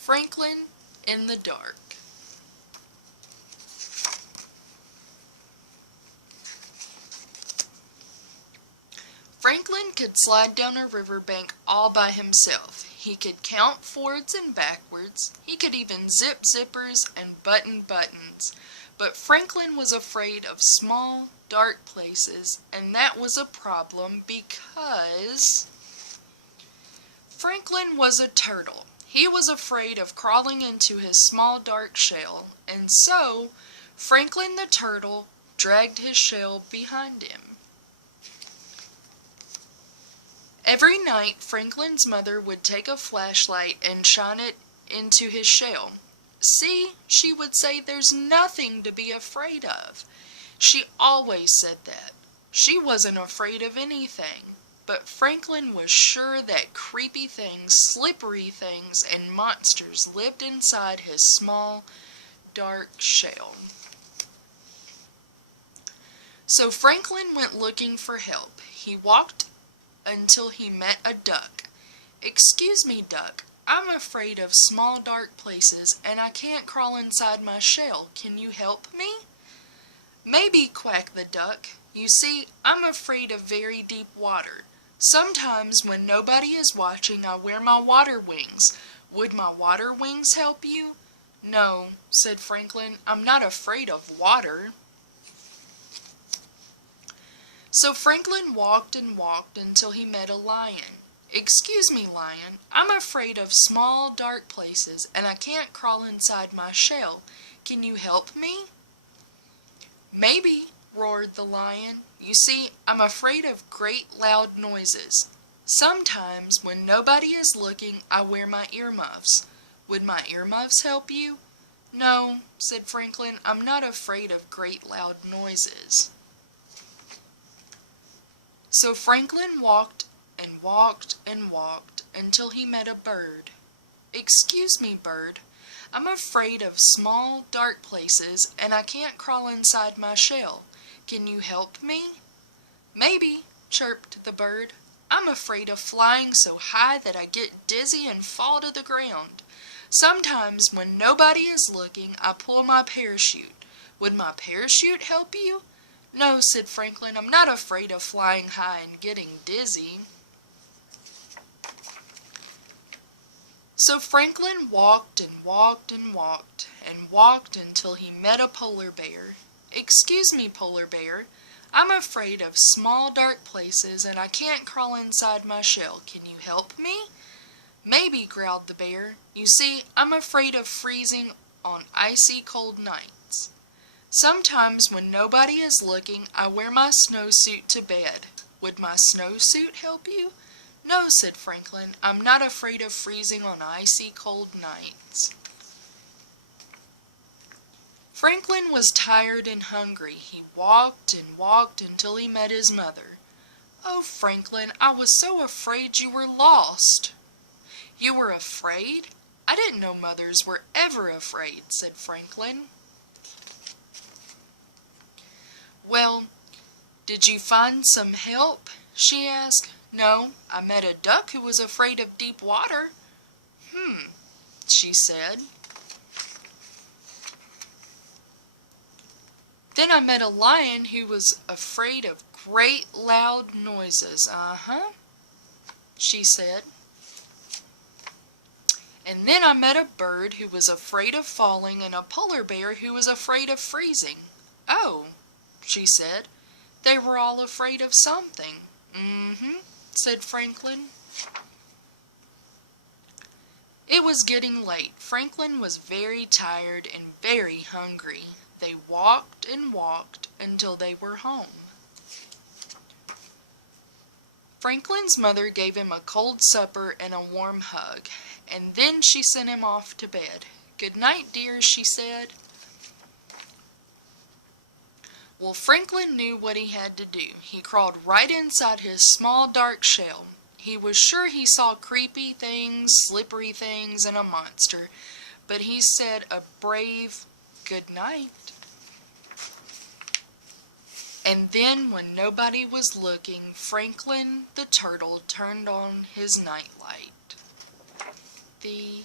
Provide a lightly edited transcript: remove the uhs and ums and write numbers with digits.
Franklin in the dark. Franklin could slide down a riverbank all by himself. He could count forwards and backwards. He could even zip zippers and button buttons. But Franklin was afraid of small, dark places, and that was a problem because Franklin was a turtle. He was afraid of crawling into his small, dark shell, and so Franklin the turtle dragged his shell behind him. Every night, Franklin's mother would take a flashlight and shine it into his shell. "See," she would say, "there's nothing to be afraid of." She always said that. She wasn't afraid of anything. But Franklin was sure that creepy things, slippery things, and monsters lived inside his small, dark shell. So Franklin went looking for help. He walked until he met a duck. "Excuse me, duck, I'm afraid of small dark places and I can't crawl inside my shell. Can you help me?" "Maybe," quacked the duck. "You see, I'm afraid of very deep water. Sometimes when nobody is watching, I wear my water wings. Would my water wings help you?" "No," said Franklin, "I'm not afraid of water." So Franklin walked and walked until he met a lion. "Excuse me, lion, I'm afraid of small, dark places, and I can't crawl inside my shell. Can you help me?" "Maybe," roared the lion. "You see, I'm afraid of great loud noises. Sometimes, when nobody is looking, I wear my earmuffs. Would my earmuffs help you?" "No," said Franklin, "I'm not afraid of great loud noises." So Franklin walked and walked and walked until he met a bird. "Excuse me, bird, I'm afraid of small, dark places, and I can't crawl inside my shell. Can you help me?" "Maybe," chirped the bird. "I'm afraid of flying so high that I get dizzy and fall to the ground. Sometimes, when nobody is looking, I pull my parachute. Would my parachute help you?" "No," said Franklin, "I'm not afraid of flying high and getting dizzy." So Franklin walked and walked and walked and walked until he met a polar bear. "Excuse me, polar bear, I'm afraid of small dark places and I can't crawl inside my shell. Can you help me?" "Maybe," growled the bear. "You see, I'm afraid of freezing on icy cold nights. Sometimes when nobody is looking, I wear my snowsuit to bed. Would my snowsuit help you?" "No," said Franklin, "I'm not afraid of freezing on icy cold nights." Franklin was tired and hungry. He walked and walked until he met his mother. "Oh, Franklin, I was so afraid you were lost." "You were afraid? I didn't know mothers were ever afraid," said Franklin. "Well, did you find some help?" she asked. "No, I met a duck who was afraid of deep water." She said. "Then I met a lion who was afraid of great loud noises." She said. "And then I met a bird who was afraid of falling and a polar bear who was afraid of freezing." "Oh," she said, "they were all afraid of something." Said Franklin. It was getting late. Franklin was very tired and very hungry. They walked and walked until they were home. Franklin's mother gave him a cold supper and a warm hug, and then she sent him off to bed. "Good night, dear," she said. Well, Franklin knew what he had to do. He crawled right inside his small dark shell. He was sure he saw creepy things, slippery things, and a monster, but he said a brave good night. And then, when nobody was looking, Franklin the turtle turned on his nightlight. The